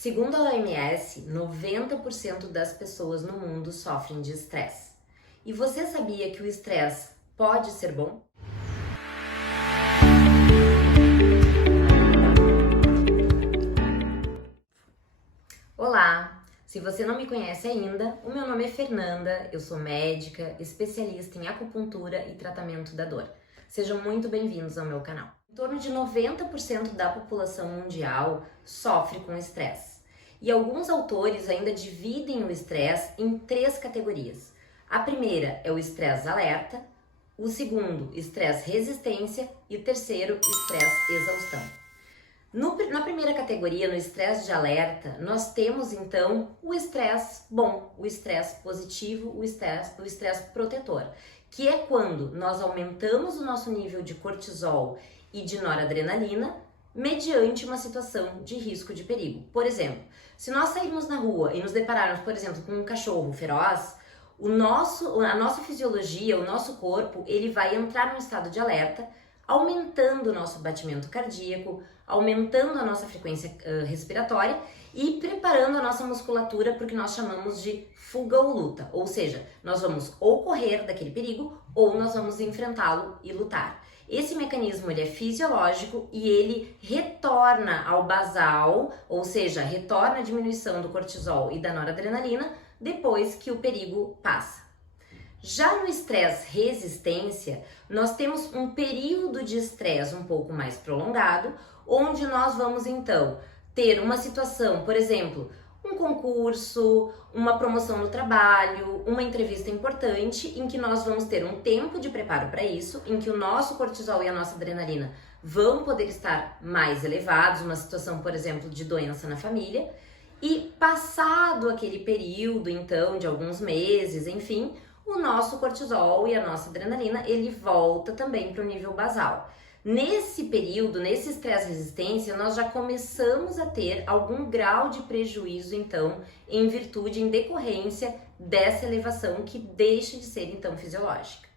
Segundo a OMS, 90% das pessoas no mundo sofrem de estresse. E você sabia que o estresse pode ser bom? Olá! Se você não me conhece ainda, o meu nome é Fernanda, eu sou médica, especialista em acupuntura e tratamento da dor. Sejam muito bem-vindos ao meu canal. Em torno de 90% da população mundial sofre com estresse. E alguns autores ainda dividem o estresse em 3 categorias. A primeira é o estresse alerta, o segundo, estresse resistência e o terceiro, estresse exaustão. Na primeira categoria, no estresse de alerta, nós temos então o estresse bom, o estresse positivo, o estresse protetor, que é quando nós aumentamos o nosso nível de cortisol e de noradrenalina mediante uma situação de risco de perigo. Por exemplo, se nós sairmos na rua e nos depararmos, por exemplo, com um cachorro feroz, a nossa fisiologia, o nosso corpo, ele vai entrar num estado de alerta, aumentando o nosso batimento cardíaco, aumentando a nossa frequência respiratória e preparando a nossa musculatura para o que nós chamamos de fuga ou luta. Ou seja, nós vamos ou correr daquele perigo ou nós vamos enfrentá-lo e lutar. Esse mecanismo ele é fisiológico e ele retorna ao basal, ou seja, retorna a diminuição do cortisol e da noradrenalina depois que o perigo passa. Já no estresse resistência, nós temos um período de estresse um pouco mais prolongado, onde nós vamos então ter uma situação, por exemplo, um concurso, uma promoção no trabalho, uma entrevista importante, em que nós vamos ter um tempo de preparo para isso, em que o nosso cortisol e a nossa adrenalina vão poder estar mais elevados, uma situação, por exemplo, de doença na família, e passado aquele período, então, de alguns meses, enfim, o nosso cortisol e a nossa adrenalina, ele volta também para o nível basal. Nesse período, nesse estresse resistência, nós já começamos a ter algum grau de prejuízo, então, em virtude, em decorrência dessa elevação que deixa de ser, então, fisiológica.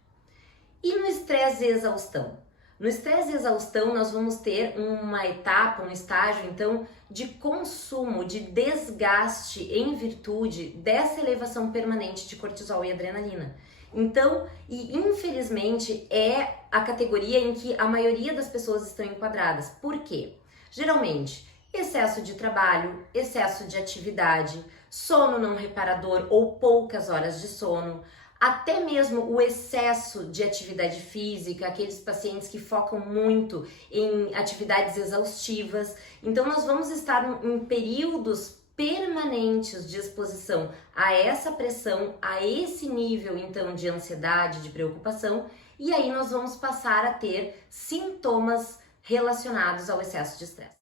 E no estresse exaustão? No estresse exaustão, nós vamos ter uma etapa, um estágio, então, de consumo, de desgaste em virtude dessa elevação permanente de cortisol e adrenalina. Então, e infelizmente, é a categoria em que a maioria das pessoas estão enquadradas. Por quê? Geralmente, excesso de trabalho, excesso de atividade, sono não reparador ou poucas horas de sono, até mesmo o excesso de atividade física, aqueles pacientes que focam muito em atividades exaustivas. Então, nós vamos estar em períodos permanentes de exposição a essa pressão, a esse nível, então, de ansiedade, de preocupação, e aí nós vamos passar a ter sintomas relacionados ao excesso de estresse.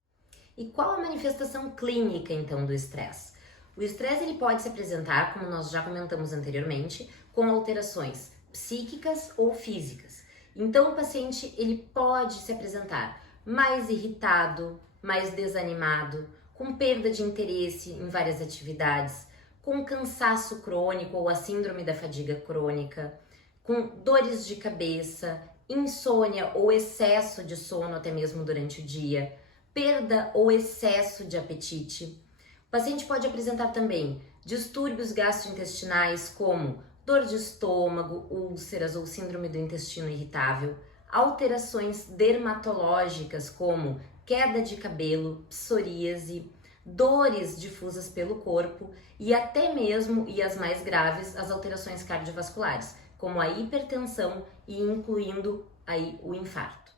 E qual a manifestação clínica, então, do estresse? O estresse ele pode se apresentar, como nós já comentamos anteriormente, com alterações psíquicas ou físicas. Então, o paciente ele pode se apresentar mais irritado, mais desanimado, com perda de interesse em várias atividades, com cansaço crônico ou a síndrome da fadiga crônica, com dores de cabeça, insônia ou excesso de sono até mesmo durante o dia, perda ou excesso de apetite. O paciente pode apresentar também distúrbios gastrointestinais como dor de estômago, úlceras ou síndrome do intestino irritável, alterações dermatológicas como queda de cabelo, psoríase, dores difusas pelo corpo e até mesmo, e as mais graves, as alterações cardiovasculares, como a hipertensão e incluindo aí o infarto.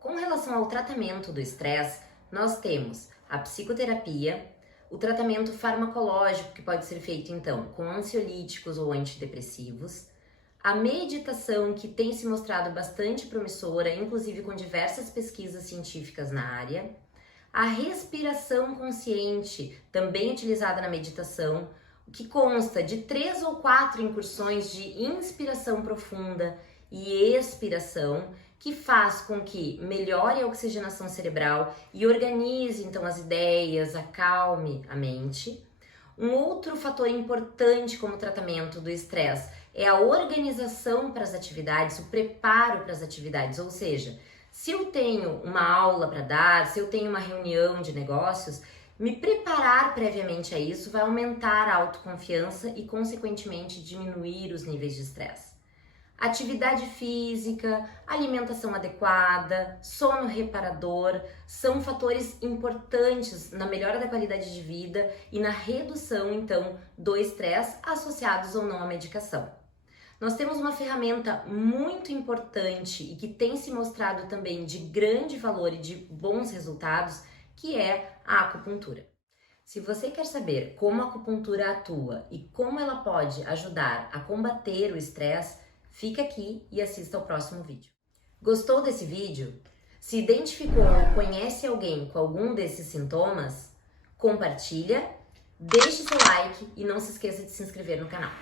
Com relação ao tratamento do estresse, nós temos a psicoterapia, o tratamento farmacológico que pode ser feito então com ansiolíticos ou antidepressivos, a meditação que tem se mostrado bastante promissora, inclusive com diversas pesquisas científicas na área, a respiração consciente, também utilizada na meditação, que consta de 3 ou 4 incursões de inspiração profunda e expiração, que faz com que melhore a oxigenação cerebral e organize então as ideias, acalme a mente. Um outro fator importante como tratamento do estresse é a organização para as atividades, o preparo para as atividades, ou seja, se eu tenho uma aula para dar, se eu tenho uma reunião de negócios, Me preparar previamente a isso vai aumentar a autoconfiança e, consequentemente, diminuir os níveis de estresse. Atividade física, alimentação adequada, sono reparador são fatores importantes na melhora da qualidade de vida e na redução, então, do estresse associados ou não à medicação. Nós temos uma ferramenta muito importante e que tem se mostrado também de grande valor e de bons resultados, que é a acupuntura. Se você quer saber como a acupuntura atua e como ela pode ajudar a combater o estresse, fica aqui e assista ao próximo vídeo. Gostou desse vídeo? Se identificou ou conhece alguém com algum desses sintomas? Compartilha, deixe seu like e não se esqueça de se inscrever no canal.